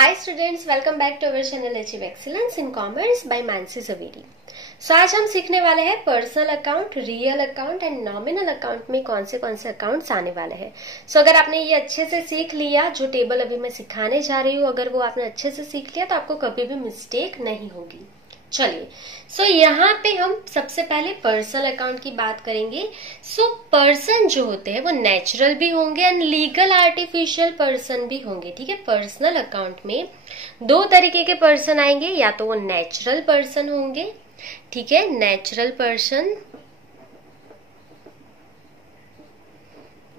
Hi students, welcome back to our channel achieve excellence in commerce by Mansi Javeri. So आज हम सीखने वाले हैं personal account, real account and nominal account में कौन से अकाउंट्स आने वाले हैं। सो अगर आपने ये अच्छे से सीख लिया, जो टेबल अभी मैं सिखाने जा रही हूँ, अगर वो आपने अच्छे से सीख लिया तो आपको कभी भी मिस्टेक नहीं होगी। चलिए, सो यहाँ पे हम सबसे पहले पर्सनल अकाउंट की बात करेंगे। सो पर्सन जो होते हैं वो नेचुरल भी होंगे एंड लीगल आर्टिफिशियल पर्सन भी होंगे। ठीक है, पर्सनल अकाउंट में दो तरीके के पर्सन आएंगे, या तो वो नेचुरल पर्सन होंगे, ठीक है, नेचुरल पर्सन,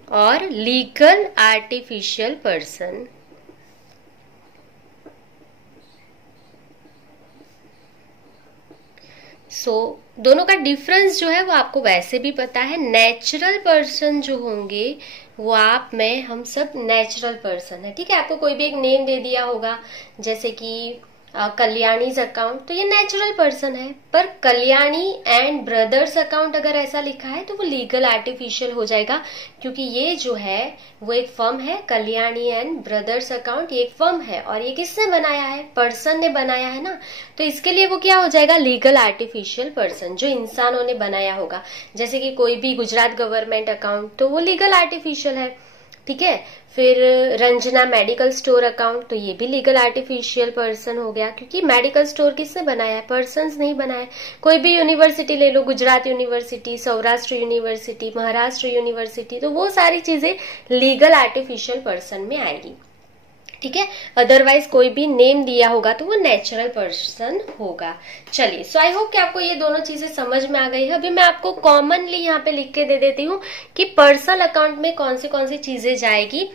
और लीगल आर्टिफिशियल पर्सन। दोनों का डिफरेंस जो है वो आपको वैसे भी पता है। नेचुरल पर्सन जो होंगे वो हम सब नेचुरल पर्सन है। ठीक है, आपको कोई भी एक नेम दे दिया होगा, जैसे कि कल्याणीज अकाउंट, तो ये नेचुरल पर्सन है। पर कल्याणी एंड ब्रदर्स अकाउंट अगर ऐसा लिखा है तो वो लीगल आर्टिफिशियल हो जाएगा, क्योंकि ये जो है वो एक फर्म है। कल्याणी एंड ब्रदर्स अकाउंट ये एक फर्म है और ये किसने बनाया है? पर्सन ने बनाया है ना, तो इसके लिए वो क्या हो जाएगा? लीगल आर्टिफिशियल पर्सन, जो इंसानों ने बनाया होगा। जैसे कि कोई भी गुजरात गवर्नमेंट अकाउंट, तो वो लीगल आर्टिफिशियल है। ठीक है, फिर रंजना मेडिकल स्टोर अकाउंट, तो ये भी लीगल आर्टिफिशियल पर्सन हो गया, क्योंकि मेडिकल स्टोर किसने बनाया है? पर्सन्स नहीं बनाया। कोई भी यूनिवर्सिटी ले लो, Gujarat university, Saurashtra university, Maharashtra university, तो वो सारी चीजें लीगल आर्टिफिशियल पर्सन में आएगी। ठीक है, अदरवाइज कोई भी नेम दिया होगा तो वो नेचुरल पर्सन होगा। चलिए, सो आई होप कि आपको ये दोनों चीजें समझ में आ गई है। अभी मैं आपको कॉमनली यहाँ पे लिख के दे देती हूँ कि पर्सनल अकाउंट में कौन सी चीजें जाएगी।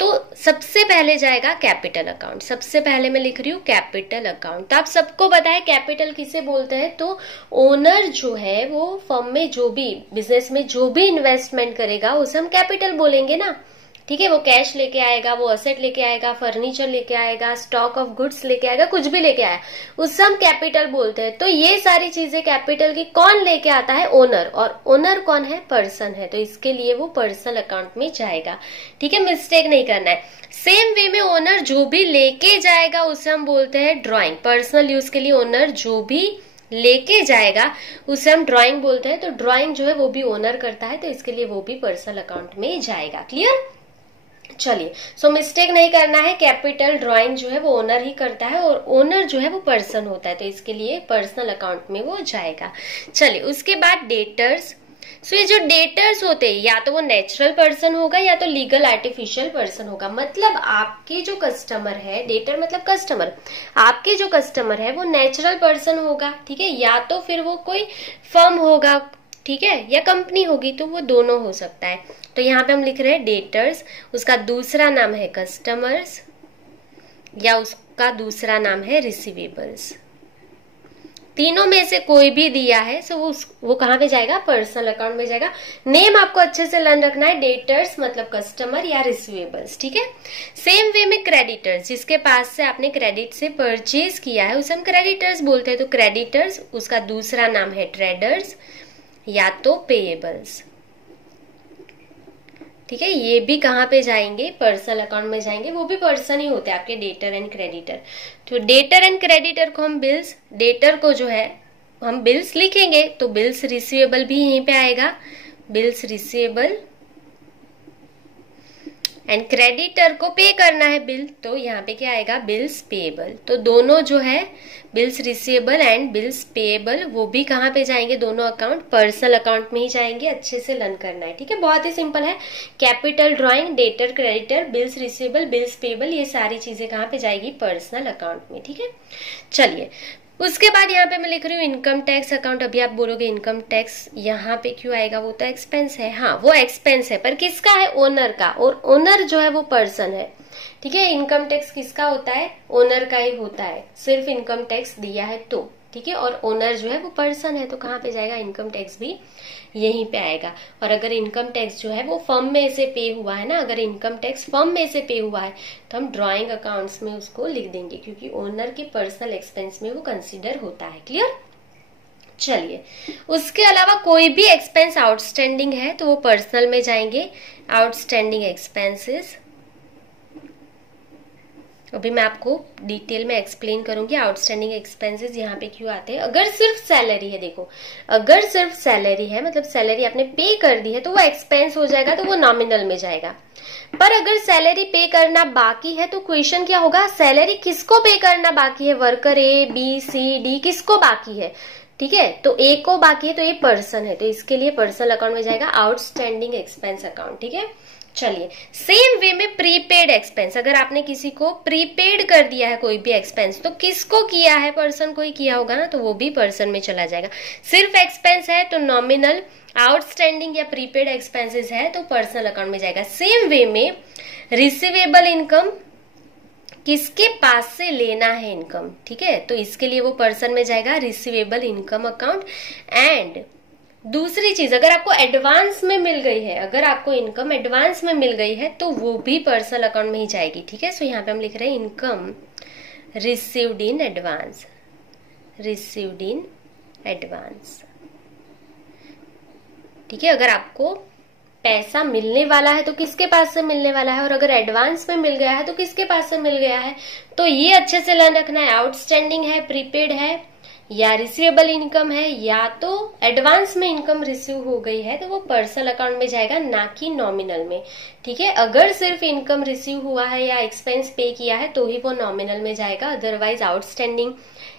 तो सबसे पहले जाएगा कैपिटल अकाउंट। सबसे पहले मैं लिख रही हूँ कैपिटल अकाउंट। तो आप सबको पता है कैपिटल किसे बोलते हैं? तो ओनर जो है वो फर्म में जो भी, बिजनेस में जो भी इन्वेस्टमेंट करेगा उसे हम कैपिटल बोलेंगे ना। ठीक है, वो कैश लेके आएगा, वो असेट लेके आएगा, फर्नीचर लेके आएगा, स्टॉक ऑफ गुड्स लेके आएगा, कुछ भी लेके आया, उससे हम कैपिटल बोलते हैं। तो ये सारी चीजें कैपिटल की कौन लेके आता है? ओनर। और ओनर कौन है? पर्सन है। तो इसके लिए वो पर्सनल अकाउंट में जाएगा। ठीक है, मिस्टेक नहीं करना है। सेम वे में ओनर जो भी लेके जाएगा उसे हम बोलते हैं ड्रॉइंग। पर्सनल यूज के लिए ओनर जो भी लेके जाएगा उसे हम ड्रॉइंग बोलते हैं। तो ड्रॉइंग जो है वो भी ओनर करता है, तो इसके लिए वो भी पर्सनल अकाउंट में जाएगा। क्लियर? चलिए, सो मिस्टेक नहीं करना है। कैपिटल ड्राइंग जो है वो ओनर ही करता है और ओनर जो है वो पर्सन होता है, तो इसके लिए पर्सनल अकाउंट में वो जाएगा। चलिए, उसके बाद डेटर्स। सो ये जो डेटर्स होते हैं, या तो वो नेचुरल पर्सन होगा या तो लीगल आर्टिफिशियल पर्सन होगा। मतलब आपके जो कस्टमर है, डेटर मतलब कस्टमर, आपके जो कस्टमर है वो नेचुरल पर्सन होगा। ठीक है, या तो फिर वो कोई फर्म होगा, ठीक है, या कंपनी होगी, तो वो दोनों हो सकता है। तो यहाँ पे हम लिख रहे हैं डेटर्स, उसका दूसरा नाम है कस्टमर्स, या उसका दूसरा नाम है रिसीवेबल्स। तीनों में से कोई भी दिया है, सो वो कहाँ पे जाएगा? पर्सनल अकाउंट में जाएगा। नेम आपको अच्छे से लर्न रखना है, डेटर्स मतलब कस्टमर या रिसीवेबल्स। ठीक है, सेम वे में क्रेडिटर्स, जिसके पास से आपने क्रेडिट से परचेज किया है उसे हम क्रेडिटर्स बोलते हैं। तो क्रेडिटर्स, उसका दूसरा नाम है ट्रेडर्स या तो पेएबल्स। ठीक है, ये भी कहाँ पे जाएंगे? पर्सनल अकाउंट में जाएंगे। वो भी पर्सन ही होते हैं आपके डेटर एंड क्रेडिटर। तो डेटर एंड क्रेडिटर को हम बिल्स, डेटर को जो है हम बिल्स लिखेंगे, तो बिल्स रिसीवेबल भी यहीं पे आएगा, बिल्स रिसीवेबल, एंड क्रेडिटर को पे करना है बिल, तो यहाँ पे क्या आएगा? Bills payable. तो दोनों जो है bills receivable and bills payable, वो भी कहाँ पे जाएंगे? दोनों अकाउंट पर्सनल अकाउंट में ही जाएंगे। अच्छे से लर्न करना है। ठीक है, बहुत ही सिंपल है। Capital drawing, debtor creditor, bills receivable, bills payable, ये सारी चीजें कहाँ पे जाएगी? पर्सनल अकाउंट में। ठीक है, चलिए, उसके बाद यहाँ पे मैं लिख रही हूँ इनकम टैक्स अकाउंट। अभी आप बोलोगे इनकम टैक्स यहाँ पे क्यों आएगा? वो तो एक्सपेंस है। हाँ, वो एक्सपेंस है, पर किसका है? ओनर का। और ओनर जो है वो पर्सन है। ठीक है, इनकम टैक्स किसका होता है? ओनर का ही होता है, सिर्फ इनकम टैक्स दिया है तो। ठीक है, और ओनर जो है वो पर्सन है, तो कहाँ पे जाएगा? इनकम टैक्स भी यहीं पे आएगा। और अगर इनकम टैक्स जो है वो फर्म में से पे हुआ है ना, अगर इनकम टैक्स फर्म में से पे हुआ है तो हम ड्राइंग अकाउंट्स में उसको लिख देंगे, क्योंकि ओनर के पर्सनल एक्सपेंस में वो कंसिडर होता है। क्लियर? चलिए, उसके अलावा कोई भी एक्सपेंस आउटस्टैंडिंग है तो वो पर्सनल में जाएंगे। आउटस्टैंडिंग एक्सपेंसेस, अभी मैं आपको डिटेल में एक्सप्लेन करूंगी आउटस्टैंडिंग एक्सपेंसेस यहाँ पे क्यों आते हैं। अगर सिर्फ सैलरी है, देखो अगर सिर्फ सैलरी है मतलब सैलरी आपने पे कर दी है तो वो एक्सपेंस हो जाएगा, तो वो नॉमिनल में जाएगा। पर अगर सैलरी पे करना बाकी है तो क्वेश्चन क्या होगा, सैलरी किसको पे करना बाकी है, worker A B C D किसको बाकी है, ठीक है। तो ए को बाकी है तो ये पर्सन है, तो इसके लिए पर्सनल अकाउंट में जाएगा आउटस्टैंडिंग एक्सपेंस अकाउंट, ठीक है। चलिए सेम वे में प्रीपेड एक्सपेंस, अगर आपने किसी को प्रीपेड कर दिया है कोई भी एक्सपेंस तो किसको किया है, पर्सन को ही किया होगा ना, तो वो भी पर्सन में चला जाएगा। सिर्फ एक्सपेंस है तो नॉमिनल, आउटस्टैंडिंग या प्रीपेड एक्सपेंसेस है तो पर्सनल अकाउंट में जाएगा। सेम वे में रिसीवेबल इनकम, किसके पास से लेना है इनकम, ठीक है, तो इसके लिए वो पर्सन में जाएगा रिसीवेबल इनकम अकाउंट। एंड दूसरी चीज, अगर आपको एडवांस में मिल गई है, अगर आपको इनकम एडवांस में मिल गई है तो वो भी पर्सनल अकाउंट में ही जाएगी, ठीक है। सो यहाँ पे हम लिख रहे हैं income received in advance, received in advance, ठीक है। अगर आपको पैसा मिलने वाला है तो किसके पास से मिलने वाला है, और अगर एडवांस में मिल गया है तो किसके पास से मिल गया है, तो ये अच्छे से ध्यान रखना है। आउटस्टैंडिंग है, प्रीपेड है या रिसीवेबल इनकम है, या तो एडवांस में इनकम रिसीव हो गई है तो वो पर्सनल अकाउंट में जाएगा, ना कि नॉमिनल में, ठीक है। अगर सिर्फ इनकम रिसीव हुआ है या एक्सपेंस पे किया है तो ही वो नॉमिनल में जाएगा, अदरवाइज आउटस्टैंडिंग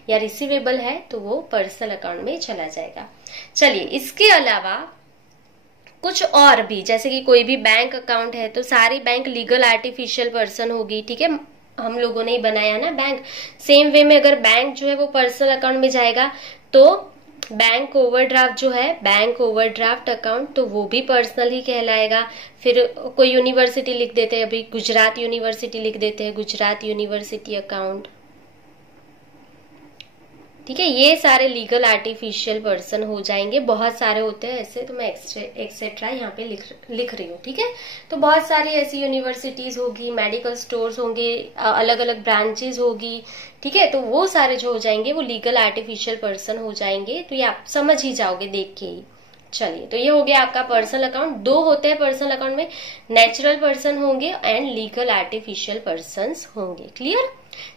या रिसीवेबल है तो वो पर्सनल अकाउंट में चला जाएगा। चलिए इसके अलावा कुछ और भी, जैसे कि कोई भी बैंक अकाउंट है तो सारी बैंक लीगल आर्टिफिशियल पर्सन होगी, ठीक है, हम लोगों ने ही बनाया ना बैंक। सेम वे में अगर बैंक जो है वो पर्सनल अकाउंट में जाएगा तो बैंक ओवरड्राफ्ट जो है, बैंक ओवरड्राफ्ट अकाउंट, तो वो भी पर्सनल ही कहलाएगा। फिर कोई यूनिवर्सिटी लिख देते हैं, अभी गुजरात यूनिवर्सिटी लिख देते हैं, गुजरात यूनिवर्सिटी अकाउंट, ठीक है। ये सारे लीगल आर्टिफिशियल पर्सन हो जाएंगे, बहुत सारे होते हैं ऐसे, तो मैं एक्सेट्रा यहाँ पे लिख रही हूँ, ठीक है। तो बहुत सारी ऐसी यूनिवर्सिटीज होगी, मेडिकल स्टोर्स होंगे, अलग अलग ब्रांचेस होगी, ठीक है। तो वो सारे जो हो जाएंगे वो लीगल आर्टिफिशियल पर्सन हो जाएंगे, तो ये आप समझ ही जाओगे देख के ही। चलिए तो ये हो गया आपका पर्सनल अकाउंट। दो होते हैं पर्सनल अकाउंट में, नेचुरल पर्सन होंगे एंड लीगल आर्टिफिशियल पर्सन होंगे, क्लियर।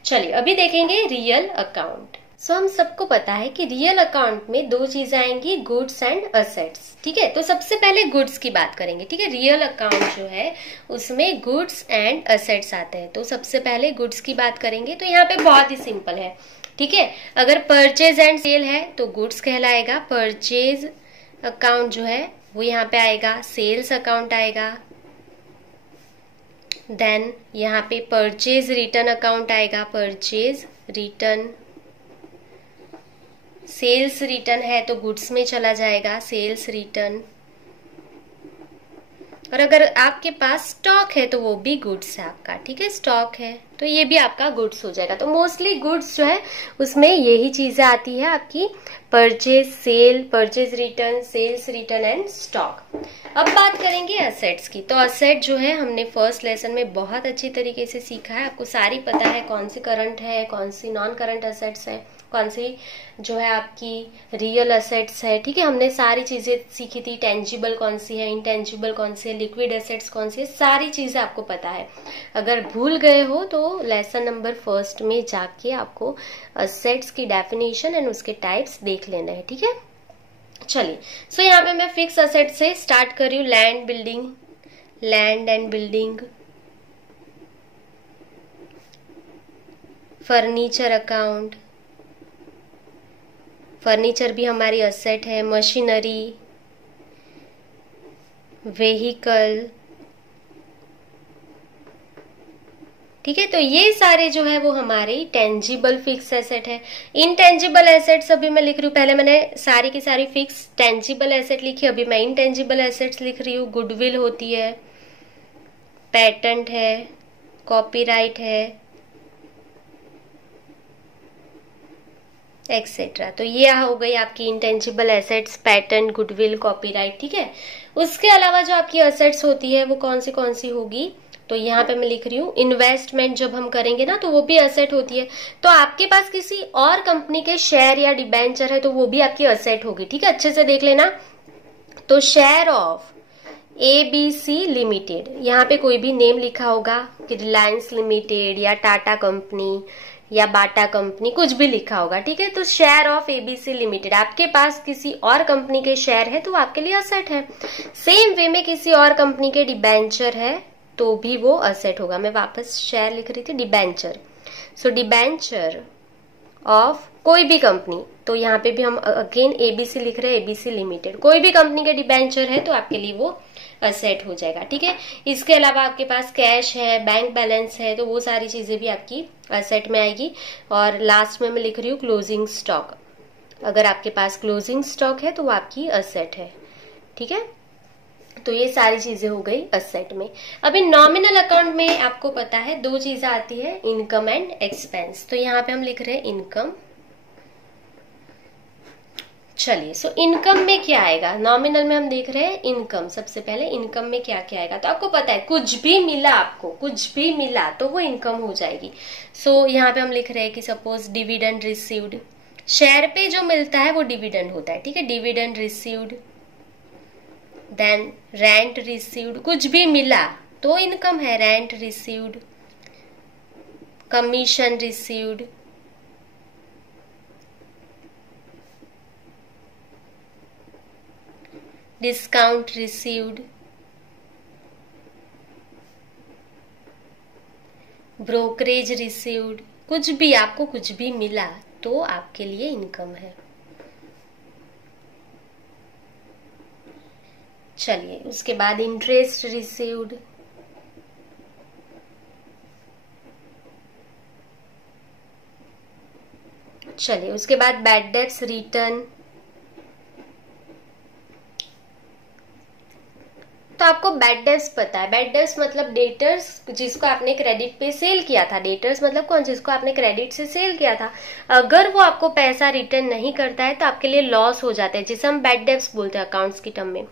चलिए अभी देखेंगे रियल अकाउंट। सो हम सबको पता है कि रियल अकाउंट में दो चीजें आएंगी, गुड्स एंड असेट्स, ठीक है। तो सबसे पहले गुड्स की बात करेंगे, ठीक है। रियल अकाउंट जो है उसमें गुड्स एंड असेट्स आते हैं, तो सबसे पहले गुड्स की बात करेंगे। तो यहाँ पे बहुत ही सिंपल है, ठीक है। अगर परचेज एंड सेल है तो गुड्स कहलाएगा, परचेज अकाउंट जो है वो यहाँ पे आएगा, सेल्स अकाउंट आएगा, देन यहाँ पे परचेज रिटर्न अकाउंट आएगा, परचेज रिटर्न, सेल्स रिटर्न है तो गुड्स में चला जाएगा, सेल्स रिटर्न, और अगर आपके पास स्टॉक है तो वो भी गुड्स है आपका, ठीक है, स्टॉक है तो ये भी आपका गुड्स हो जाएगा। तो मोस्टली गुड्स जो है उसमें यही चीजें आती है आपकी, purchase, sale, purchase return, sales return and stock. अब बात करेंगे असेट्स की। तो असेट जो है हमने फर्स्ट लेसन में बहुत अच्छी तरीके से सीखा है, आपको सारी पता है कौन सी करंट है, कौन सी नॉन करंट असेट्स है, कौन सी जो है आपकी रियल असेट्स है, ठीक है। हमने सारी चीजें सीखी थी, टेंजिबल कौन सी है, इनटेंजिबल कौन सी है, लिक्विड एसेट्स कौन सी है, सारी चीजें आपको पता है। अगर भूल गए हो तो लेसन नंबर फर्स्ट में जाके आपको असेट्स की डेफिनेशन एंड उसके टाइप्स देख लेना है, ठीक है। चलिए सो यहाँ पे मैं फिक्स असेट से स्टार्ट कर रही हूँ, land building, land and building, furniture account, furniture भी हमारी असेट है, मशीनरी, व्हीकल, ठीक है। तो ये सारे जो है वो हमारे टेंजिबल फिक्स एसेट है। इनटेंजिबल एसेट्स अभी मैं लिख रही हूँ, पहले मैंने सारी की सारी फिक्स टेंजिबल एसेट लिखी, अभी मैं इनटेंजिबल एसेट्स लिख रही हूँ। गुडविल होती है, पेटेंट है, कॉपीराइट है, एक्सेट्रा। तो ये हो गई आपकी intangible assets, patent, goodwill, copyright, ठीक है। उसके अलावा जो आपकी एसेट्स होती है वो कौन सी होगी, तो यहाँ पे मैं लिख रही हूँ इन्वेस्टमेंट जब हम करेंगे ना तो वो भी एसेट होती है। तो आपके पास किसी और कंपनी के शेयर या डिबेंचर है तो वो भी आपकी एसेट होगी, ठीक है, अच्छे से देख लेना। तो शेयर ऑफ ABC लिमिटेड, यहाँ पे कोई भी नेम लिखा होगा कि रिलायंस लिमिटेड या टाटा कंपनी या बाटा कंपनी, कुछ भी लिखा होगा, ठीक है। तो शेयर ऑफ ABC लिमिटेड, आपके पास किसी और कंपनी के शेयर है तो वो आपके लिए असेट है। सेम वे में किसी और कंपनी के डिबेंचर है तो भी वो असेट होगा। मैं वापस शेयर लिख रही थी, डिबेंचर। सो डिबेंचर ऑफ कोई भी कंपनी, तो यहाँ पे भी हम अगेन ABC लिख रहे हैं, ABC लिमिटेड। कोई भी कंपनी के डिबेंचर है तो आपके लिए वो असेट हो जाएगा, ठीक है। इसके अलावा आपके पास कैश है, बैंक बैलेंस है, तो वो सारी चीजें भी आपकी असेट में आएगी। और लास्ट में मैं लिख रही हूँ क्लोजिंग स्टॉक, अगर आपके पास क्लोजिंग स्टॉक है तो वो आपकी असेट है, ठीक है। तो ये सारी चीजें हो गई असेट में। अभी नॉमिनल अकाउंट में आपको पता है दो चीजें आती है, इनकम एंड एक्सपेंस। तो यहाँ पे हम लिख रहे हैं इनकम। चलिए, सो इनकम में क्या आएगा, नॉमिनल में हम देख रहे हैं इनकम। सबसे पहले इनकम में क्या क्या आएगा, तो आपको पता है कुछ भी मिला, आपको कुछ भी मिला तो वो इनकम हो जाएगी। सो यहाँ पे हम लिख रहे हैं कि सपोज डिविडेंड रिसीव्ड, शेयर पे जो मिलता है वो डिविडेंड होता है, ठीक है। Dividend received, then rent received, कुछ भी मिला तो इनकम है, rent received, commission received, discount received, brokerage received, कुछ भी, आपको कुछ भी मिला तो आपके लिए इनकम है। चलिए, उसके बाद इंटरेस्ट रिसीव्ड, चलिए उसके बाद बैड डेट्स रिटर्न। तो आपको बैड डेट्स पता है, बैड डेट्स मतलब डेटर्स जिसको आपने क्रेडिट पे सेल किया था। डेटर्स मतलब कौन, जिसको आपने क्रेडिट से सेल किया था। अगर वो आपको पैसा रिटर्न नहीं करता है तो आपके लिए लॉस हो जाता है, जिसे हम बैड डेट्स बोलते हैं अकाउंट्स की टर्म में।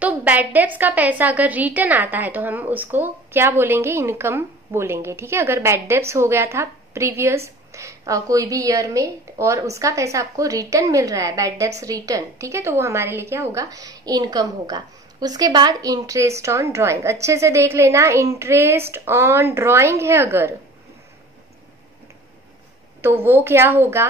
तो बैड डेट्स का पैसा अगर रिटर्न आता है तो हम उसको क्या बोलेंगे, इनकम बोलेंगे, ठीक है। अगर बैड डेट्स हो गया था प्रीवियस कोई भी ईयर में और उसका पैसा आपको रिटर्न मिल रहा है, बैड डेट्स रिटर्न, ठीक है, तो वो हमारे लिए क्या होगा, इनकम होगा। उसके बाद इंटरेस्ट ऑन ड्राइंग, अच्छे से देख लेना, इंटरेस्ट ऑन ड्राइंग है अगर तो वो क्या होगा,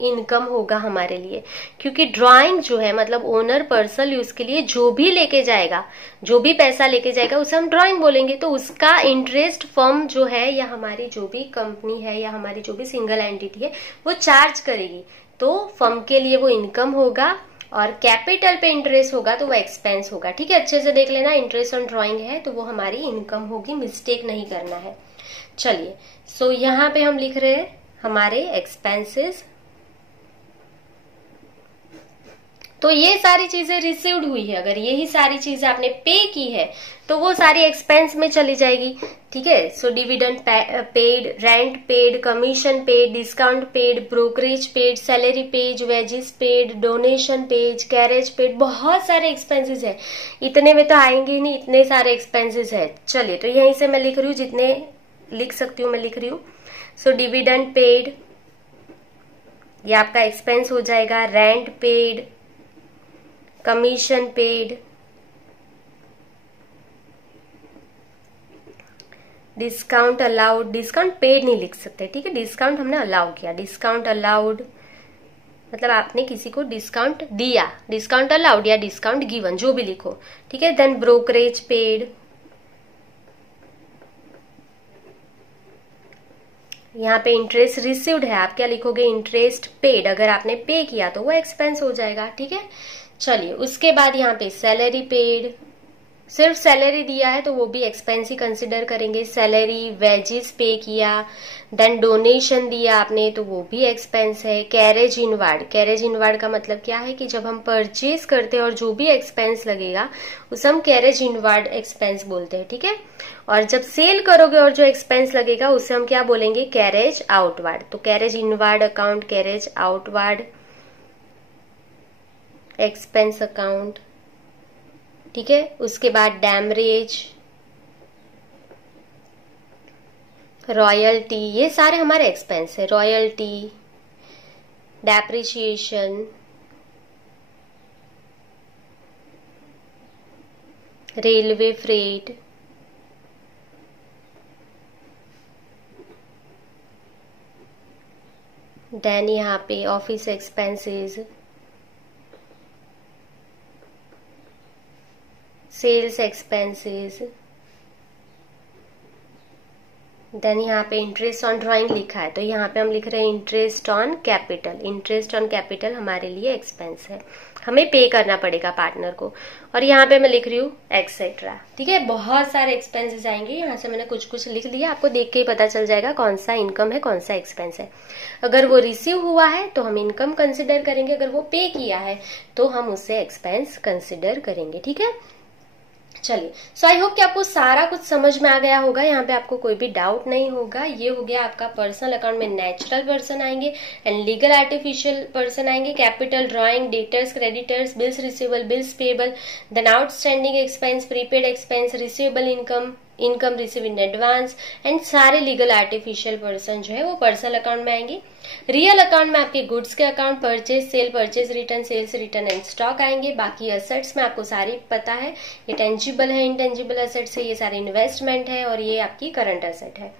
इनकम होगा हमारे लिए। क्योंकि ड्राइंग जो है मतलब ओनर पर्सनल यूज के लिए जो भी लेके जाएगा, जो भी पैसा लेके जाएगा उसे हम ड्राइंग बोलेंगे। तो उसका इंटरेस्ट फर्म जो है या हमारी जो भी कंपनी है या हमारी जो भी सिंगल एंटिटी है वो चार्ज करेगी, तो फर्म के लिए वो इनकम होगा। और कैपिटल पे इंटरेस्ट होगा तो वो एक्सपेंस होगा, ठीक है। अच्छे से देख लेना, इंटरेस्ट ऑन ड्राइंग है तो वो हमारी इनकम होगी, मिस्टेक नहीं करना है। चलिए, सो यहाँ पे हम लिख रहे हैं हमारे एक्सपेंसेस। तो ये सारी चीजें रिसीव्ड हुई है, अगर यही सारी चीजें आपने पे की है तो वो सारी एक्सपेंस में चली जाएगी, ठीक है। So dividend paid, rent paid, commission paid, discount paid, brokerage paid, salary paid, wages paid, donation paid, carriage paid, बहुत सारे एक्सपेंसेस है। इतने में तो आएंगे ही नहीं, इतने सारे एक्सपेंसेस है। चलिए, तो यहीं से मैं लिख रही हूँ, जितने लिख सकती हूँ मैं लिख रही हूँ। सो डिविडेंड पेड ये आपका एक्सपेंस हो जाएगा, rent paid, commission paid, discount allowed, discount paid नहीं लिख सकते, ठीक है, डिस्काउंट हमने अलाउ किया, डिस्काउंट अलाउड मतलब आपने किसी को डिस्काउंट दिया, डिस्काउंट अलाउड या डिस्काउंट गिवन, जो भी लिखो, ठीक है। देन ब्रोकरेज पेड, यहाँ पे इंटरेस्ट रिसीव्ड है, आप क्या लिखोगे, इंटरेस्ट पेड, अगर आपने पे किया तो वो एक्सपेंस हो जाएगा, ठीक है। चलिए, उसके बाद यहाँ पे सैलरी पेड, सिर्फ सैलरी दिया है तो वो भी एक्सपेंस ही कंसिडर करेंगे, सैलरी, वेजेस पे किया, देन डोनेशन दिया आपने तो वो भी एक्सपेंस है। कैरेज इनवार्ड, कैरेज इनवार्ड का मतलब क्या है कि जब हम परचेज करते हैं और जो भी एक्सपेंस लगेगा उसे हम कैरेज इनवार्ड एक्सपेंस बोलते हैं, ठीक है। और जब सेल करोगे और जो एक्सपेंस लगेगा उसे हम क्या बोलेंगे, कैरेज आउटवार्ड। तो carriage inward account, carriage outward expense account, ठीक है। उसके बाद डैमरेज, रॉयल्टी, ये सारे हमारे एक्सपेंस है, royalty, depreciation, railway freight, then यहाँ पे office expenses, sales expenses, then यहाँ पे इंटरेस्ट ऑन ड्राइंग लिखा है तो यहाँ पे हम लिख रहे हैं interest on capital. Interest on capital हमारे लिए एक्सपेंस है, हमें पे करना पड़ेगा पार्टनर को। और यहाँ पे मैं लिख रही हूँ एक्सेट्रा। ठीक है, बहुत सारे एक्सपेंसेस आएंगे, यहाँ से मैंने कुछ कुछ लिख लिया, आपको देख के ही पता चल जाएगा कौन सा इनकम है कौन सा एक्सपेंस है। अगर वो रिसीव हुआ है तो हम इनकम कंसिडर करेंगे, अगर वो पे किया है तो हम उससे एक्सपेंस कंसिडर करेंगे। ठीक है, चलिए, सो आई होप कि आपको सारा कुछ समझ में आ गया होगा, यहाँ पे आपको कोई भी डाउट नहीं होगा। ये हो गया आपका पर्सनल अकाउंट में नेचुरल पर्सन आएंगे एंड लीगल आर्टिफिशियल पर्सन आएंगे, capital, drawing, debtors, creditors, bills receivable, bills payable, then outstanding expense, prepaid expense, receivable income, income receive in advance and सारे लीगल आर्टिफिशियल पर्सन जो है वो personal account में आएंगे। Real account में आपके goods के account, purchase, sale, purchase return, sales return and stock आएंगे। बाकी असेट्स में आपको सारी पता है, ये टेंजिबल है, इंटेंजिबल असेट्स है, ये सारे इन्वेस्टमेंट है और ये आपकी करंट असेट है।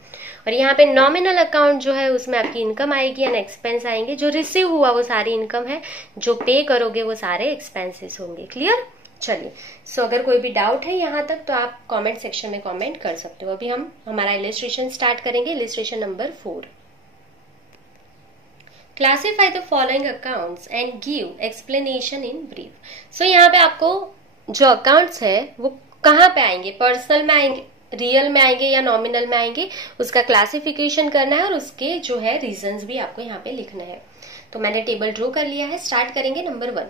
और यहाँ पे नॉमिनल अकाउंट जो है उसमें आपकी इनकम आएगी एंड एक्सपेंस आएंगे। जो रिसीव हुआ वो सारी इनकम है, जो पे करोगे वो सारे एक्सपेंसेस होंगे। क्लियर? चलिए, सो अगर कोई भी डाउट है यहाँ तक तो आप कमेंट सेक्शन में कमेंट कर सकते हो। अभी हम हमारा इलिस्ट्रेशन स्टार्ट करेंगे। Illustration number 4, classify the following accounts and give explanation in brief. So यहाँ पे आपको जो अकाउंट्स है वो कहाँ पे आएंगे, पर्सनल में आएंगे, रियल में आएंगे या नॉमिनल में आएंगे, उसका क्लासिफिकेशन करना है और उसके जो है रीजंस भी आपको यहाँ पे लिखना है। तो मैंने टेबल ड्रॉ कर लिया है। स्टार्ट करेंगे। नंबर 1,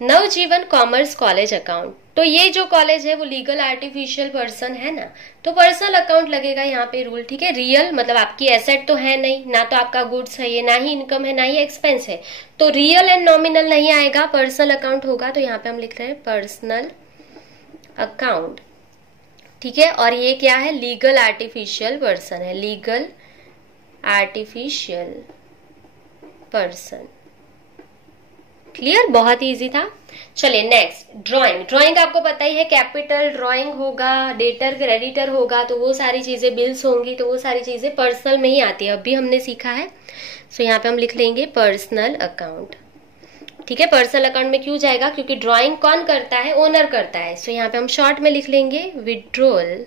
नवजीवन कॉमर्स कॉलेज अकाउंट। तो ये जो कॉलेज है वो लीगल आर्टिफिशियल पर्सन है ना, तो पर्सनल अकाउंट लगेगा यहाँ पे रूल। ठीक है, रियल मतलब आपकी एसेट तो है नहीं, ना तो आपका गुड्स है ये, ना ही इनकम है, ना ही एक्सपेंस है, तो रियल एंड नॉमिनल नहीं आएगा, पर्सनल अकाउंट होगा। तो यहाँ पे हम लिख रहे हैं पर्सनल अकाउंट। ठीक है, और ये क्या है, लीगल आर्टिफिशियल पर्सन है, लीगल आर्टिफिशियल पर्सन। क्लियर? बहुत इजी था। चलिए नेक्स्ट, ड्राइंग। ड्राइंग आपको पता ही है, कैपिटल ड्राइंग होगा, डेटर क्रेडिटर होगा, तो वो सारी चीजें बिल्स होंगी, तो वो सारी चीजें पर्सनल में ही आती है, अभी हमने सीखा है। सो यहाँ पे हम लिख लेंगे पर्सनल अकाउंट। ठीक है, पर्सनल अकाउंट में क्यों जाएगा, क्योंकि ड्राइंग कौन करता है, ओनर करता है। सो यहाँ पे हम शॉर्ट में लिख लेंगे withdrawal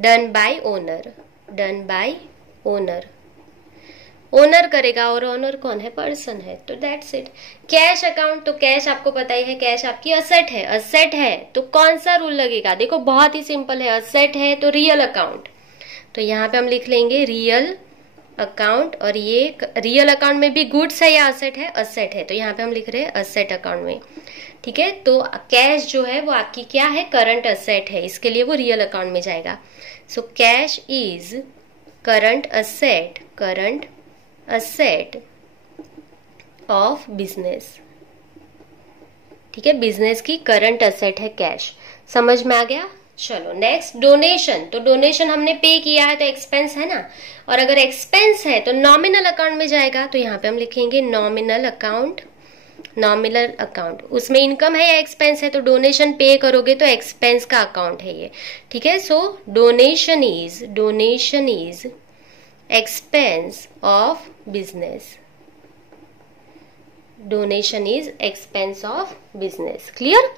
done by owner, done by owner. Owner करेगा और ओनर कौन है, पर्सन है, तो दैट्स इट। कैश अकाउंट, तो कैश आपको पता ही है, कैश आपकी असेट है, असेट है तो कौन सा रूल लगेगा, देखो बहुत ही सिंपल है, असेट है तो रियल अकाउंट। तो यहाँ पे हम लिख लेंगे रियल अकाउंट, और ये रियल अकाउंट में भी गुड्स है या असेट है, असेट है, तो यहाँ पे हम लिख रहे हैं असेट अकाउंट में। ठीक है, तो कैश जो है वो आपकी क्या है, करंट असेट है, इसके लिए वो रियल अकाउंट में जाएगा। So cash is current asset, current asset of business. ठीक है, बिजनेस की करंट असेट है कैश। समझ में आ गया? चलो नेक्स्ट, डोनेशन। तो डोनेशन हमने पे किया है तो एक्सपेंस है ना, और अगर एक्सपेंस है तो नॉमिनल अकाउंट में जाएगा, तो यहाँ पे हम लिखेंगे नॉमिनल अकाउंट, नॉमिनल अकाउंट। उसमें इनकम है या एक्सपेंस है, तो डोनेशन पे करोगे तो एक्सपेंस का अकाउंट है ये। ठीक है, so donation is expense of business, donation is expense of business. Clear?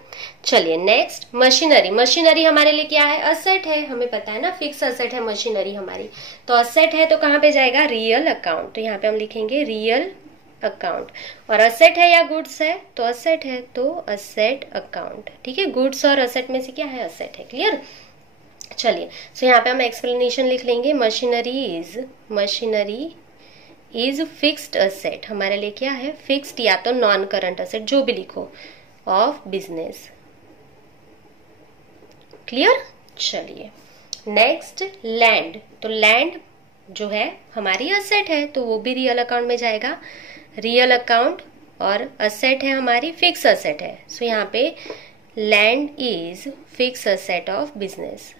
चलिए नेक्स्ट, मशीनरी। मशीनरी हमारे लिए क्या है, असेट है, हमें पता है ना, फिक्स असेट है मशीनरी हमारी, तो असेट है तो कहाँ पे जाएगा, रियल अकाउंट। तो यहाँ पे हम लिखेंगे रियल अकाउंट। और असेट है या गुड्स है, तो असेट है तो असेट अकाउंट। ठीक है, गुड्स और असेट में से क्या है, असेट है। क्लियर? चलिए, सो यहाँ पे हम एक्सप्लेनेशन लिख लेंगे, मशीनरी इज फिक्स्ड असेट। हमारे लिए क्या है, फिक्स्ड या तो नॉन करंट असेट, जो भी लिखो, ऑफ बिजनेस। क्लियर? चलिए नेक्स्ट, लैंड। तो लैंड जो है हमारी असेट है तो वो भी रियल अकाउंट में जाएगा, रियल अकाउंट, और असेट है हमारी, फिक्स असेट है। सो यहाँ पे land is fix asset of business.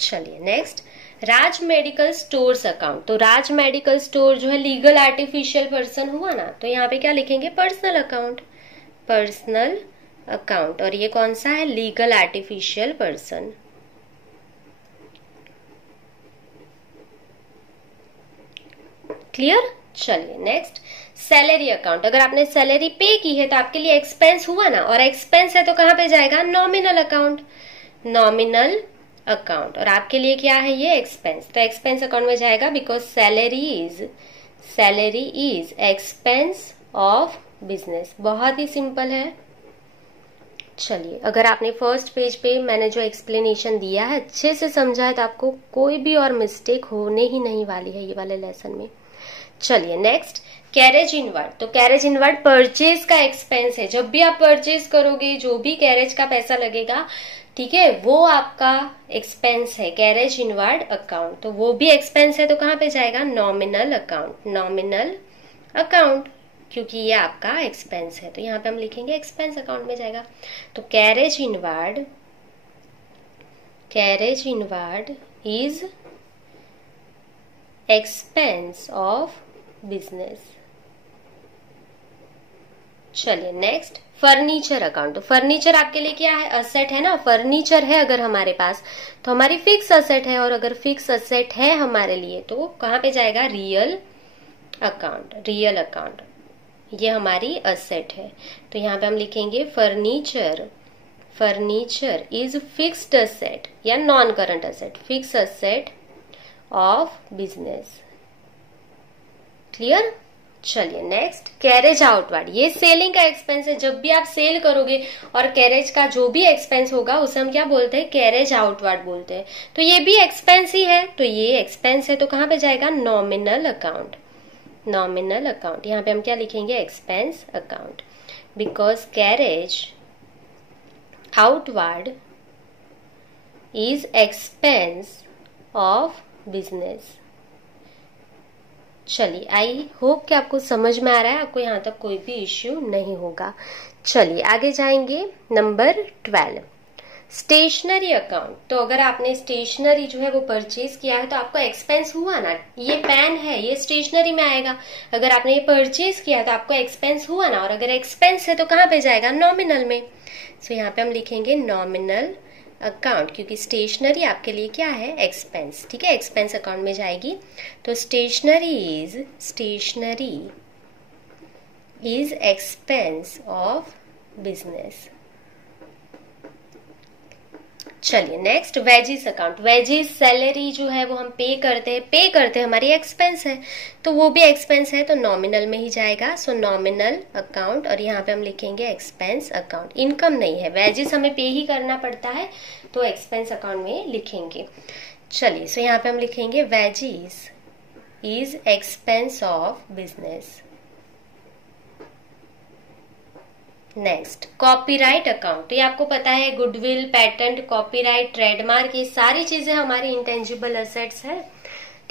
चलिए नेक्स्ट, राज मेडिकल स्टोर्स अकाउंट, तो राज मेडिकल स्टोर जो है लीगल आर्टिफिशियल पर्सन हुआ ना, तो यहाँ पे क्या लिखेंगे, पर्सनल अकाउंट, पर्सनल अकाउंट, और ये कौन सा है, लीगल आर्टिफिशियल पर्सन। क्लियर। चलिए नेक्स्ट, सैलरी अकाउंट। अगर आपने सैलरी पे की है तो आपके लिए एक्सपेंस हुआ ना, और एक्सपेंस है तो कहां पे जाएगा, नॉमिनल अकाउंट, नॉमिनल अकाउंट, और आपके लिए क्या है ये, एक्सपेंस, तो एक्सपेंस अकाउंट में जाएगा, because salary is expense of business. बहुत ही सिंपल है। चलिए, अगर आपने फर्स्ट पेज पे मैंने जो एक्सप्लेनेशन दिया है अच्छे से समझा है तो आपको कोई भी और मिस्टेक होने ही नहीं वाली है ये वाले लेसन में। चलिए नेक्स्ट, कैरेज इनवर्ड। तो कैरेज इनवर्ड परचेज का एक्सपेंस है। जब भी आप परचेज करोगे, जो भी कैरेज का पैसा लगेगा, ठीक है, वो आपका एक्सपेंस है, कैरेज इनवर्ड अकाउंट। तो वो भी एक्सपेंस है तो कहां पे जाएगा, नॉमिनल अकाउंट, नॉमिनल अकाउंट, क्योंकि ये आपका एक्सपेंस है तो यहाँ पे हम लिखेंगे एक्सपेंस अकाउंट में जाएगा। तो carriage inward is expense of business. चलिए नेक्स्ट, फर्नीचर अकाउंट। तो फर्नीचर आपके लिए क्या है, असेट है ना, फर्नीचर है अगर हमारे पास तो हमारी फिक्स असेट है, और अगर फिक्स असेट है हमारे लिए तो कहां पे जाएगा, रियल अकाउंट, रियल अकाउंट, ये हमारी असेट है। तो यहाँ पे हम लिखेंगे फर्नीचर इज फिक्स्ड असेट या non current asset, fix asset of business. Clear. चलिए नेक्स्ट, कैरेज आउटवर्ड। ये सेलिंग का एक्सपेंस है। जब भी आप सेल करोगे और कैरेज का जो भी एक्सपेंस होगा उसे हम क्या बोलते हैं, कैरेज आउटवर्ड बोलते हैं। तो ये भी एक्सपेंस ही है, तो ये एक्सपेंस है तो कहां पे जाएगा, नॉमिनल अकाउंट, नॉमिनल अकाउंट। यहाँ पे हम क्या लिखेंगे, expense account, because carriage outward is expense of business. चलिए, आई होप कि आपको समझ में आ रहा है, आपको यहाँ तक कोई भी इश्यू नहीं होगा। चलिए आगे जाएंगे, नंबर 12, स्टेशनरी अकाउंट। तो अगर आपने स्टेशनरी जो है वो परचेज किया है तो आपको एक्सपेंस हुआ ना, ये पेन है, ये स्टेशनरी में आएगा। अगर आपने ये परचेज किया है तो आपको एक्सपेंस हुआ ना, और अगर एक्सपेंस है तो कहां पे जाएगा, नॉमिनल में। सो यहाँ पे हम लिखेंगे नॉमिनल अकाउंट, क्योंकि स्टेशनरी आपके लिए क्या है, एक्सपेंस, ठीक है, एक्सपेंस अकाउंट में जाएगी। तो stationery is expense of business. चलिए next, wages account. Wages salary जो है वो हम पे करते हैं हमारी एक्सपेंस है, तो वो भी एक्सपेंस है तो नॉमिनल में ही जाएगा। सो नॉमिनल अकाउंट, और यहाँ पे हम लिखेंगे एक्सपेंस अकाउंट। इनकम नहीं है, वेजिस हमें पे ही करना पड़ता है तो एक्सपेंस अकाउंट में लिखेंगे। चलिए, सो यहाँ पे हम लिखेंगे wages is expense of business. Next, copyright account. ये आपको पता है, गुडविल, पेटेंट, कॉपीराइट, ट्रेडमार्क, ये सारी चीजें हमारी इंटेंजिबल असेट्स है,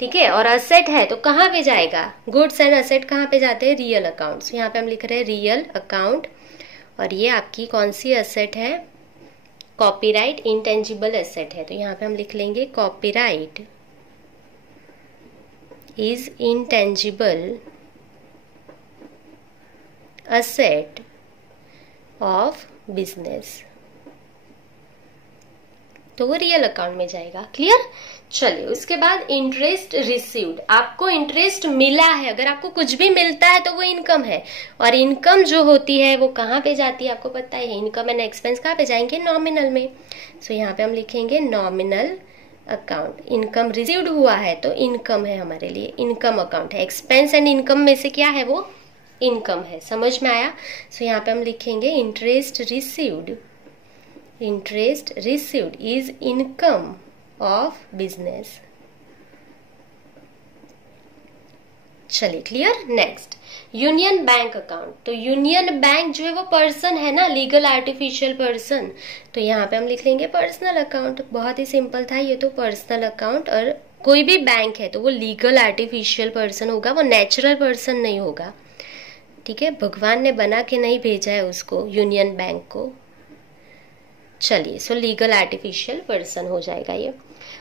ठीक है, और असेट है तो कहां पे जाएगा, गुड्स एंड असेट कहां पे जाते हैं, रियल अकाउंट्स। यहाँ पे हम लिख रहे हैं रियल अकाउंट, और ये आपकी कौन सी असेट है, कॉपीराइट, इंटेंजिबल असेट है, तो यहाँ पे हम लिख लेंगे copyright is intangible asset of business, तो वो रियल अकाउंट में जाएगा। क्लियर। चलिए, उसके बाद इंटरेस्ट रिसीव्ड। आपको इंटरेस्ट मिला है, अगर आपको कुछ भी मिलता है तो वो इनकम है, और इनकम जो होती है वो कहाँ पे जाती है आपको पता है, इनकम एंड एक्सपेंस कहाँ पे जाएंगे, नॉमिनल में। सो यहाँ पे हम लिखेंगे नॉमिनल अकाउंट। इनकम रिसीव्ड हुआ है तो इनकम है हमारे लिए, इनकम अकाउंट है। एक्सपेंस एंड इनकम में से क्या है, वो इनकम है। समझ में आया। सो यहाँ पे हम लिखेंगे interest received is income of business. चलिए, clear. Next, union bank account. तो यूनियन बैंक जो है वो पर्सन है ना, लीगल आर्टिफिशियल पर्सन, तो यहाँ पे हम लिख लेंगे पर्सनल अकाउंट। बहुत ही सिंपल था ये तो, पर्सनल अकाउंट। और कोई भी बैंक है तो वो लीगल आर्टिफिशियल पर्सन होगा, वो नेचुरल पर्सन नहीं होगा, ठीक है, भगवान ने बना के नहीं भेजा है उसको, यूनियन बैंक को। चलिए, सो लीगल आर्टिफिशियल पर्सन हो जाएगा ये।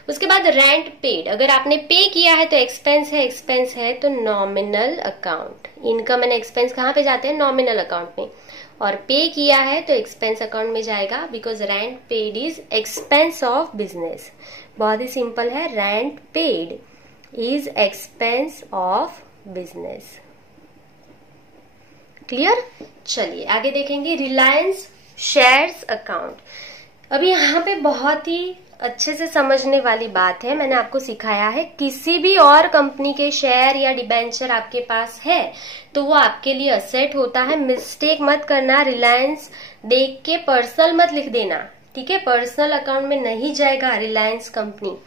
उसके बाद रेंट पेड, अगर आपने पे किया है तो एक्सपेंस है तो nominal account. Income and expense कहाँ पे जाते हैं? नॉमिनल अकाउंट में। और पे किया है तो एक्सपेंस अकाउंट में जाएगा, because rent paid is expense of business. बहुत ही सिंपल है, rent paid is expense of business. Clear? चलिए आगे देखेंगे रिलायंस शेयर्स अकाउंट। अभी यहाँ पे बहुत ही अच्छे से समझने वाली बात है, मैंने आपको सिखाया है किसी भी और कंपनी के शेयर या डिबेंचर आपके पास है तो वो आपके लिए असेट होता है। मिस्टेक मत करना, रिलायंस देख के पर्सनल मत लिख देना, ठीक है? पर्सनल अकाउंट में नहीं जाएगा रिलायंस कंपनी,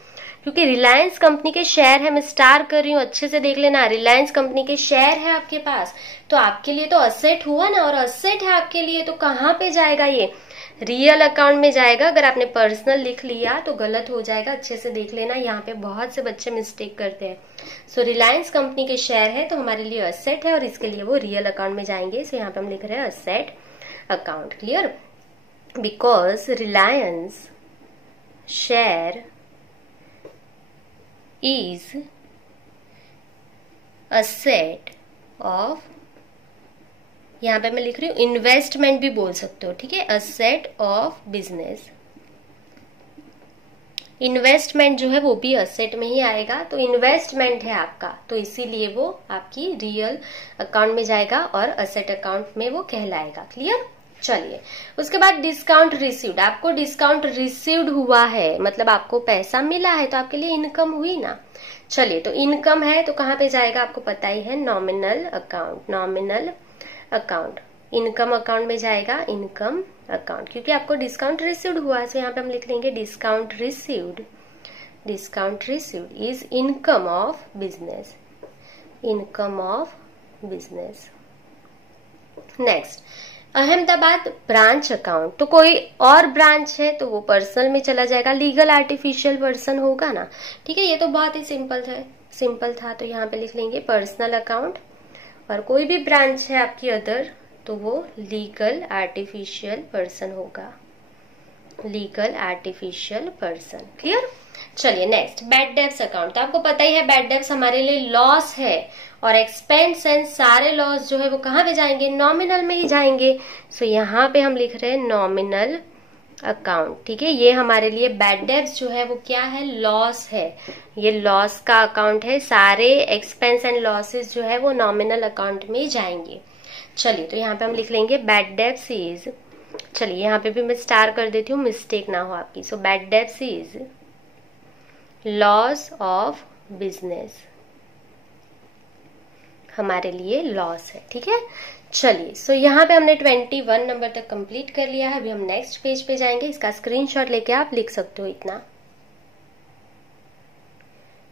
क्योंकि रिलायंस कंपनी के शेयर है। मैं स्टार कर रही हूँ, अच्छे से देख लेना, रिलायंस कंपनी के शेयर है आपके पास तो आपके लिए तो असेट हुआ ना, और असेट है आपके लिए तो कहाँ पे जाएगा? ये रियल अकाउंट में जाएगा। अगर आपने पर्सनल लिख लिया तो गलत हो जाएगा, अच्छे से देख लेना, यहाँ पे बहुत से बच्चे मिस्टेक करते हैं। सो रिलायंस कंपनी के शेयर है तो हमारे लिए असेट है और इसके लिए वो रियल अकाउंट में जाएंगे। सो यहाँ पे हम लिख रहे हैं asset account. Clear? Because Reliance share is asset of, यहां पे मैं लिख रही हूं इन्वेस्टमेंट भी बोल सकते हो, ठीक है? Asset of business. इन्वेस्टमेंट जो है वो भी असेट में ही आएगा, तो इन्वेस्टमेंट है आपका तो इसीलिए वो आपकी रियल अकाउंट में जाएगा और असेट अकाउंट में वो कहलाएगा। क्लियर? चलिए उसके बाद डिस्काउंट रिसीव्ड। आपको डिस्काउंट रिसीव्ड हुआ है मतलब आपको पैसा मिला है तो आपके लिए इनकम हुई ना। चलिए तो इनकम है तो कहाँ पे जाएगा? आपको पता ही है, nominal account. Nominal account income account में जाएगा, इनकम अकाउंट, क्योंकि आपको डिस्काउंट रिसीव्ड हुआ है। तो यहाँ पे हम लिख लेंगे discount received. Discount received is income of business. Income of business. Next Ahmedabad branch account. तो कोई और ब्रांच है तो वो पर्सनल में चला जाएगा, लीगल आर्टिफिशियल पर्सन होगा ना, ठीक है? ये तो बहुत ही सिंपल था तो यहाँ पे लिख लेंगे पर्सनल अकाउंट। और कोई भी ब्रांच है आपकी अदर तो वो लीगल आर्टिफिशियल पर्सन होगा, लीगल आर्टिफिशियल पर्सन। क्लियर? चलिए नेक्स्ट बैड डेब्ट्स अकाउंट। तो आपको पता ही है बैड डेब्ट्स हमारे लिए लॉस है और एक्सपेंस एंड सारे लॉस जो है वो कहाँ पे जाएंगे? नॉमिनल में ही जाएंगे। सो यहाँ पे हम लिख रहे हैं नॉमिनल अकाउंट, ठीक है? ये हमारे लिए बैड डेब्ट्स जो है वो क्या है? लॉस है, ये लॉस का अकाउंट है। सारे एक्सपेंस एंड लॉसेस जो है वो नॉमिनल अकाउंट में जाएंगे। चलिए तो यहाँ पे हम लिख लेंगे बैड डेब्ट्स इज, चलिए यहाँ पे भी मैं स्टार कर देती हूँ, मिस्टेक ना हो आपकी। So bad debts is loss of business, हमारे लिए लॉस है, ठीक है? चलिए सो यहाँ पे हमने 21 नंबर तक कंप्लीट कर लिया है। अभी हम नेक्स्ट पेज पे जाएंगे, इसका स्क्रीनशॉट लेके आप लिख सकते हो इतना।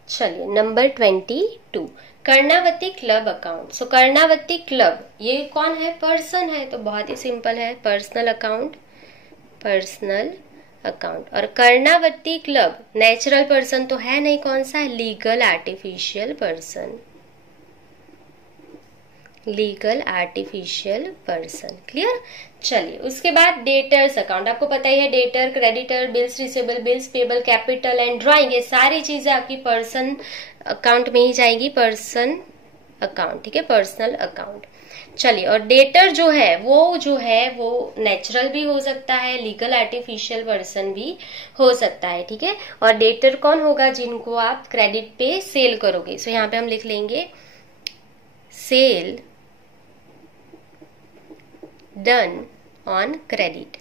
चलिए नंबर 22 कर्णावती क्लब अकाउंट। सो कर्णावती क्लब ये कौन है? पर्सन है, तो बहुत ही सिंपल है, पर्सनल अकाउंट। Personal account. और कर्णावती क्लब नेचुरल पर्सन तो है नहीं, कौन सा है? Legal artificial person. Legal artificial person. Clear? चलिए उसके बाद डेटर्स अकाउंट। आपको पता ही है debtor, creditor, bills receivable, bills payable, capital and drawing, ये सारी चीजें आपकी पर्सन अकाउंट में ही जाएगी, पर्सन अकाउंट, ठीक है? Personal account. चलिए और डेटर जो है वो नेचुरल भी हो सकता है, लीगल आर्टिफिशियल पर्सन भी हो सकता है, ठीक है? और डेटर कौन होगा? जिनको आप क्रेडिट पे सेल करोगे। सो यहाँ पे हम लिख लेंगे सेल डन ऑन क्रेडिट,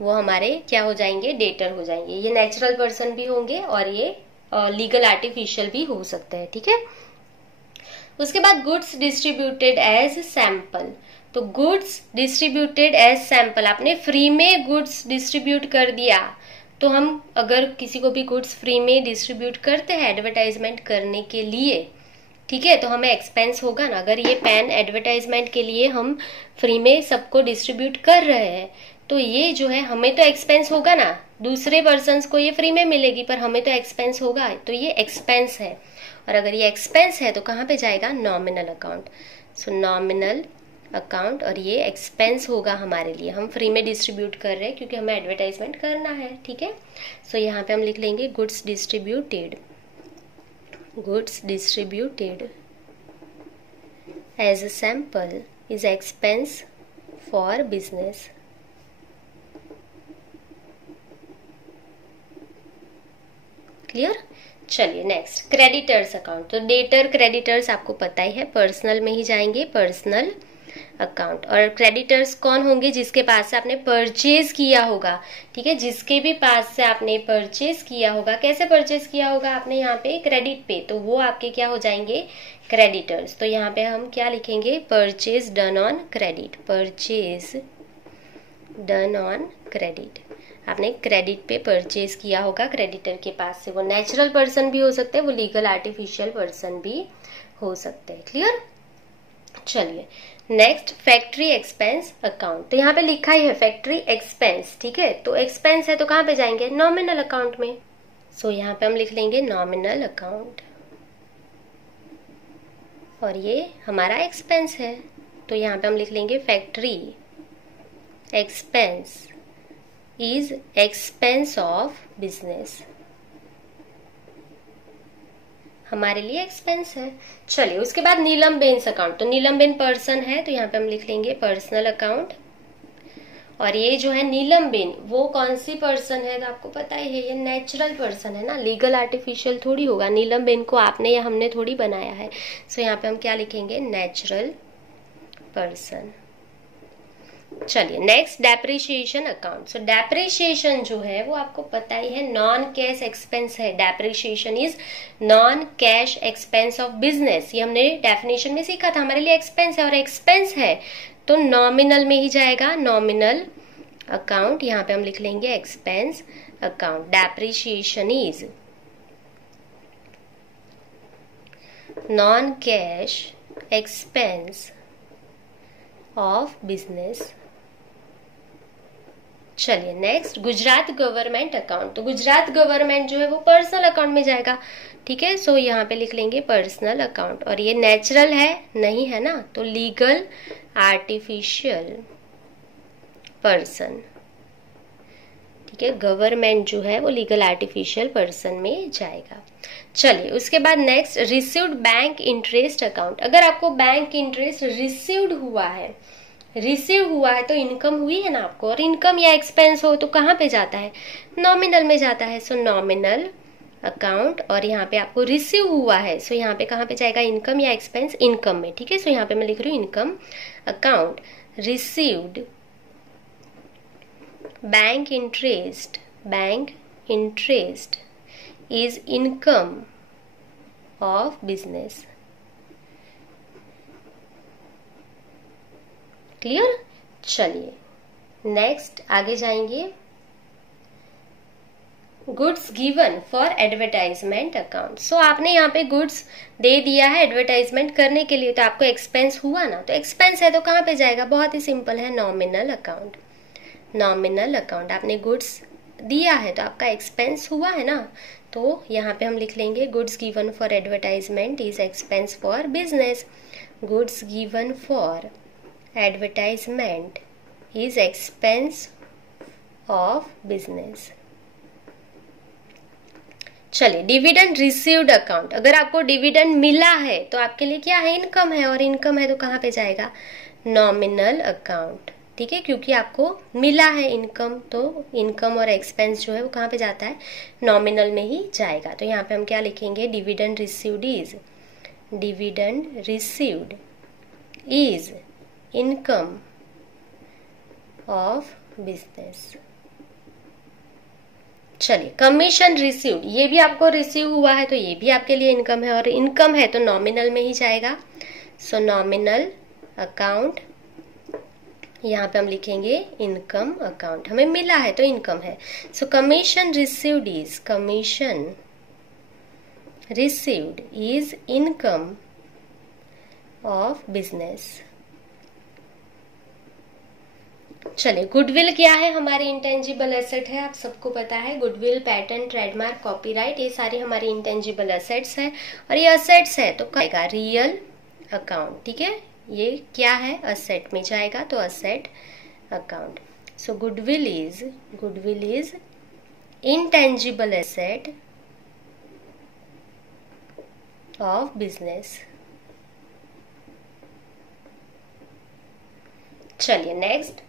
वो हमारे क्या हो जाएंगे? डेटर हो जाएंगे। ये नेचुरल पर्सन भी होंगे और ये लीगल आर्टिफिशियल भी हो सकते हैं, ठीक है? उसके बाद गुड्स डिस्ट्रीब्यूटेड एज सैंपल। तो गुड्स डिस्ट्रीब्यूटेड एज सैंपल, आपने फ्री में गुड्स डिस्ट्रीब्यूट कर दिया। तो हम अगर किसी को भी गुड्स फ्री में डिस्ट्रीब्यूट करते हैं एडवर्टाइजमेंट करने के लिए, ठीक है, तो हमें एक्सपेंस होगा ना। अगर ये पेन एडवर्टाइजमेंट के लिए हम फ्री में सबको डिस्ट्रीब्यूट कर रहे हैं तो ये जो है हमें तो एक्सपेंस होगा ना। दूसरे पर्सन्स को ये फ्री में मिलेगी पर हमें तो एक्सपेंस होगा, तो ये एक्सपेंस है। और अगर ये एक्सपेंस है तो कहाँ पे जाएगा? Nominal account. सो नॉमिनल अकाउंट, और ये एक्सपेंस होगा हमारे लिए, हम फ्री में डिस्ट्रीब्यूट कर रहे हैं क्योंकि हमें एडवर्टाइजमेंट करना है, ठीक है। सो यहाँ पे हम लिख लेंगे goods distributed, goods distributed as a sample is expense for business. Clear. चलिए नेक्स्ट क्रेडिटर्स अकाउंट। तो डेटर क्रेडिटर्स आपको पता ही है, पर्सनल में ही जाएंगे, पर्सनल अकाउंट। और क्रेडिटर्स कौन होंगे? जिसके पास से आपने परचेज किया होगा, ठीक है, जिसके भी पास से आपने परचेज किया होगा। कैसे परचेज किया होगा आपने? यहाँ पे क्रेडिट पे, तो वो आपके क्या हो जाएंगे? क्रेडिटर्स। तो यहाँ पे हम क्या लिखेंगे? Purchase done on credit, purchase done on credit. आपने क्रेडिट पे परचेज किया होगा क्रेडिटर के पास से। वो नेचुरल पर्सन भी हो सकते हैं, वो लीगल आर्टिफिशियल पर्सन भी हो सकते हैं। क्लियर। चलिए नेक्स्ट फैक्ट्री एक्सपेंस अकाउंट। तो यहाँ पे लिखा ही है फैक्ट्री एक्सपेंस, ठीक है। तो एक्सपेंस है तो कहाँ पे जाएंगे? नॉमिनल अकाउंट में। सो यहाँ पे हम लिख लेंगे नॉमिनल अकाउंट, और ये हमारा एक्सपेंस है, तो यहाँ पे हम लिख लेंगे factory expense is expense of business, हमारे लिए एक्सपेंस है। चलिए उसके बाद नीलम बेन्स अकाउंट। तो नीलम बेन पर्सन है, तो यहाँ पे हम लिख लेंगे पर्सनल अकाउंट। और ये जो है नीलम बेन, वो कौन सी पर्सन है? तो आपको पता ही है, ये नेचुरल पर्सन है ना, लीगल आर्टिफिशियल थोड़ी होगा। नीलम बेन को आपने या हमने थोड़ी बनाया है। सो यहाँ पे हम क्या लिखेंगे? Natural person. चलिए नेक्स्ट डेप्रिशिएशन अकाउंट। सो डेप्रिशिएशन जो है वो आपको पता ही है, नॉन कैश एक्सपेंस है। Depreciation is non cash expense of business. ये हमने डेफिनेशन में सीखा था, हमारे लिए एक्सपेंस है, और एक्सपेंस है तो नॉमिनल में ही जाएगा, नॉमिनल अकाउंट। यहाँ पे हम लिख लेंगे expense account. Depreciation is non cash expense of business. चलिए नेक्स्ट गुजरात गवर्नमेंट अकाउंट। तो गुजरात गवर्नमेंट जो है वो पर्सनल अकाउंट में जाएगा, ठीक है। सो यहाँ पे लिख लेंगे पर्सनल अकाउंट। और ये नेचुरल है नहीं है ना, तो लीगल आर्टिफिशियल पर्सन, ठीक है। गवर्नमेंट जो है वो लीगल आर्टिफिशियल पर्सन में जाएगा। चलिए उसके बाद next received bank interest account. अगर आपको बैंक इंटरेस्ट रिसीव्ड हुआ है, रिसीव हुआ है तो इनकम हुई है ना आपको, और इनकम या एक्सपेंस हो तो कहाँ पे जाता है? नॉमिनल में जाता है। सो नॉमिनल अकाउंट, और यहाँ पे आपको रिसीव हुआ है, सो यहाँ पे कहाँ पे जाएगा? इनकम या एक्सपेंस? इनकम में, ठीक है। सो यहाँ पे मैं लिख रही हूँ income account. Received bank interest, bank interest is income of business. Clear. चलिए नेक्स्ट आगे जाएंगे, goods given for advertisement account. So आपने यहाँ पे गुड्स दे दिया है एडवर्टाइजमेंट करने के लिए, तो आपको एक्सपेंस हुआ ना, तो एक्सपेंस है तो कहाँ पे जाएगा? बहुत ही सिंपल है, नॉमिनल अकाउंट। नॉमिनल अकाउंट, आपने गुड्स दिया है तो आपका एक्सपेंस हुआ है ना, तो यहाँ पे हम लिख लेंगे goods given for advertisement is expense for business. Goods given for advertisement is expense of business. चलिए डिविडेंड रिसीव्ड अकाउंट। अगर आपको डिविडेंड मिला है तो आपके लिए क्या है? इनकम है, और इनकम है तो कहाँ पे जाएगा? नॉमिनल अकाउंट, ठीक है, क्योंकि आपको मिला है इनकम, तो इनकम और एक्सपेंस जो है वो कहाँ पे जाता है? नॉमिनल में ही जाएगा। तो यहाँ पे हम क्या लिखेंगे? Dividend received is, dividend received is income of business. चलिए कमीशन रिसीव्ड, ये भी आपको रिसीव हुआ है तो ये भी आपके लिए इनकम है, और इनकम है तो नॉमिनल में ही जाएगा। सो नॉमिनल अकाउंट, यहाँ पे हम लिखेंगे इनकम अकाउंट। हमें मिला है तो इनकम है। सो commission received is, commission received is income of business. चलिए गुडविल क्या है? हमारी इंटेंजिबल एसेट है, आप सबको पता है। गुडविल, पैटेंट, ट्रेडमार्क, कॉपीराइट, ये सारी हमारी इंटेंजिबल एसेट्स है, और ये एसेट्स है तो कहेगा रियल अकाउंट, ठीक है। ये क्या है, असेट में जाएगा, तो asset account. So goodwill is intangible asset of business. चलिए नेक्स्ट,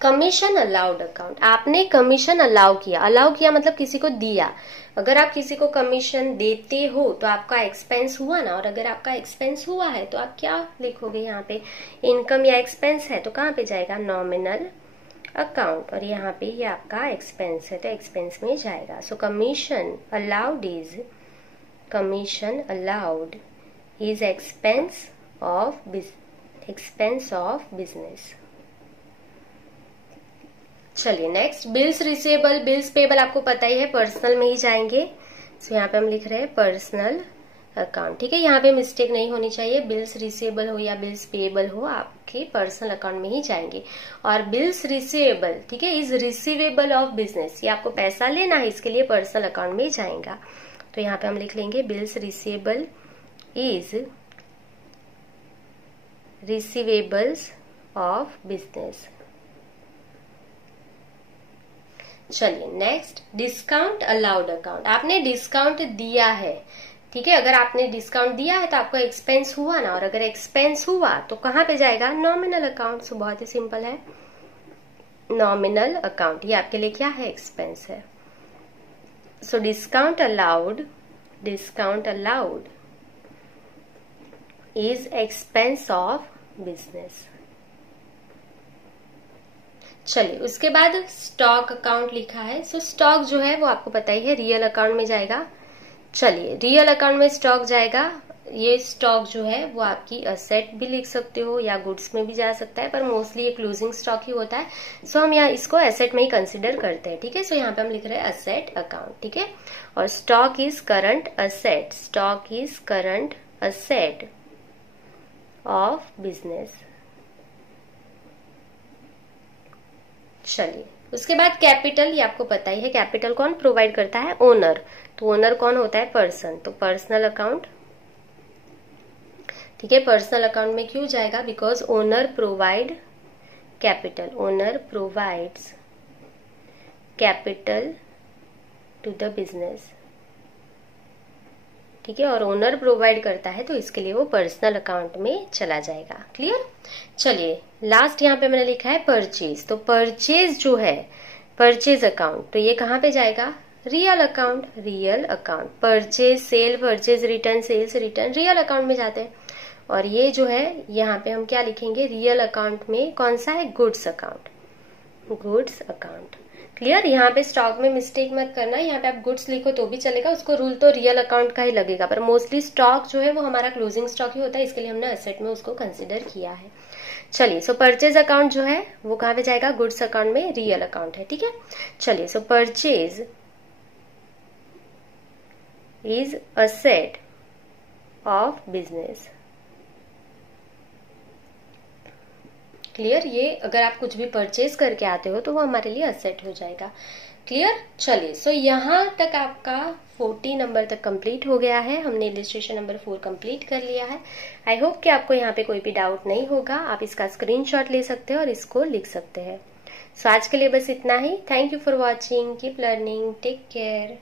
कमीशन अलाउड अकाउंट। आपने कमीशन अलाउ किया मतलब किसी को दिया। अगर आप किसी को कमीशन देते हो तो आपका एक्सपेंस हुआ ना, और अगर आपका एक्सपेंस हुआ है तो आप क्या लिखोगे यहाँ पे, इनकम या एक्सपेंस है तो कहाँ पे जाएगा, नॉमिनल अकाउंट, और यहाँ पे ये आपका एक्सपेंस है तो एक्सपेंस में जाएगा। So commission allowed is expense of business. चलिए next, bills receivable, bills payable आपको पता ही है, पर्सनल में ही जाएंगे। सो यहाँ पे हम लिख रहे हैं पर्सनल अकाउंट, ठीक है। यहाँ पे मिस्टेक नहीं होनी चाहिए, बिल्स रिसीवेबल हो या बिल्स पेबल हो, आपके पर्सनल अकाउंट में ही जाएंगे। और बिल्स रिसीवेबल, ठीक है, इज रिसीवेबल ऑफ बिजनेस, ये आपको पैसा लेना है, इसके लिए पर्सनल अकाउंट में जाएगा। तो यहाँ पे हम लिख लेंगे bills receivable is receivables of business. चलिए नेक्स्ट, डिस्काउंट अलाउड अकाउंट। आपने डिस्काउंट दिया है, ठीक है। अगर आपने डिस्काउंट दिया है तो आपका एक्सपेंस हुआ ना, और अगर एक्सपेंस हुआ तो कहाँ पे जाएगा, नॉमिनल अकाउंट। सो बहुत ही सिंपल है, नॉमिनल अकाउंट, ये आपके लिए क्या है, एक्सपेंस है। So discount allowed is expense of business. चलिए उसके बाद स्टॉक अकाउंट लिखा है। सो स्टॉक जो है वो आपको पता ही है, रियल अकाउंट में जाएगा। चलिए रियल अकाउंट में स्टॉक जाएगा। ये स्टॉक जो है वो आपकी असेट भी लिख सकते हो या गुड्स में भी जा सकता है, पर मोस्टली ये क्लोजिंग स्टॉक ही होता है। सो हम यहाँ इसको एसेट में ही कंसिडर करते हैं, ठीक है। सो यहाँ पे हम लिख रहे हैं असेट अकाउंट, ठीक है। और stock is current asset of business. चलिए उसके बाद कैपिटल, ये आपको पता ही है, कैपिटल कौन प्रोवाइड करता है, ओनर। तो ओनर कौन होता है, पर्सन, तो पर्सनल अकाउंट, ठीक है। पर्सनल अकाउंट में क्यों जाएगा, because owner provides capital to the business, ठीक है। और ओनर प्रोवाइड करता है तो इसके लिए वो पर्सनल अकाउंट में चला जाएगा। क्लियर। चलिए लास्ट यहाँ पे मैंने लिखा है परचेज। तो परचेज जो है, परचेज अकाउंट, तो ये कहाँ पे जाएगा, real account. Purchase sale, purchase return, sales return real account में जाते हैं। और ये जो है यहाँ पे हम क्या लिखेंगे, रियल अकाउंट में कौन सा है, गुड्स अकाउंट। क्लियर। यहाँ पे स्टॉक में मिस्टेक मत करना, यहाँ पे आप गुड्स लिखो तो भी चलेगा, उसको रूल तो रियल अकाउंट का ही लगेगा, पर मोस्टली स्टॉक जो है वो हमारा क्लोजिंग स्टॉक ही होता है, इसके लिए हमने असेट में उसको कंसिडर किया है। चलिए सो परचेज अकाउंट जो है वो कहाँ पे जाएगा, गुड्स अकाउंट में, रियल अकाउंट है, ठीक है। चलिए सो purchase is asset of business. Clear. ये अगर आप कुछ भी परचेज करके आते हो तो वो हमारे लिए असेट हो जाएगा। क्लियर। चलिए सो यहाँ तक आपका 40 नंबर तक कंप्लीट हो गया है। हमने इलिस्ट्रेशन नंबर 4 कंप्लीट कर लिया है। आई होप कि आपको यहाँ पे कोई भी डाउट नहीं होगा। आप इसका स्क्रीनशॉट ले सकते हैं और इसको लिख सकते हैं। सो आज के लिए बस इतना ही। Thank you for watching. Keep learning. Take care.